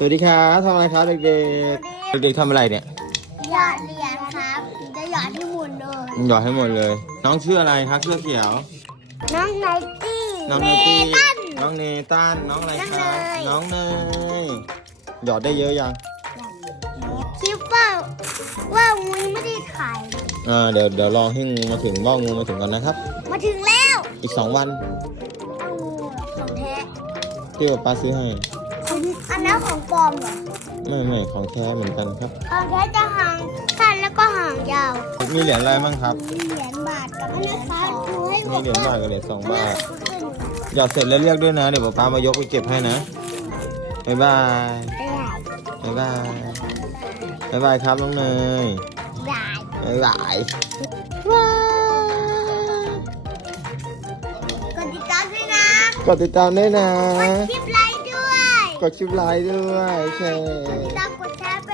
สวัสดีครับทำอะไรครับเด็กๆเด็กๆทำอะไรเนี่ยหยอดเหรียญครับ จะหยอดที่หมุนเลยหยอดให้หมดเลย น้องชื่ออะไรครับเสื้อเขียว น้องไนตี้น้องเนตี้ตันน้องเนตันน้องอะไรครับน้องเนยน้องเนยหยอดได้เยอะยังคิดว่าว่างูยังไม่ได้ถ่ายอ่าเดี๋ยวเดี๋ยวรอให้งูมาถึงรองูมาถึงก่อนนะครับ มาถึงแล้วอีกสองวันเอางูของแท้ที่ป๊าป๊าซื้อให้ข องอันนั้นของปลอมเหรอไม่ไม่ของแท้เหมือนกันครับของแท้จะหางสั้นแล้วก็หางยาว มีเหรียญอะไรบ้างครับ มีเหรียญบาทกับเหรียญทองดูให้มีเหรียญบาทกับเหรียญสองบาทขึ้นหยอดเสร็จแล้วเรียกด้วยนะ เดี๋ยวป๊าป๊ามายกไปเก็บให้นะบ๊ายบายได้บ๊ายบายบ๊ายบายครับน้องเนยได้บ๊ายบายว้กดติดตามด้วยนะกดติดตามด้วยนะกดคลิปไลค์ด้วย กดชิปไลค์ด้วยแชร์ ติดตามกดแชร์ไป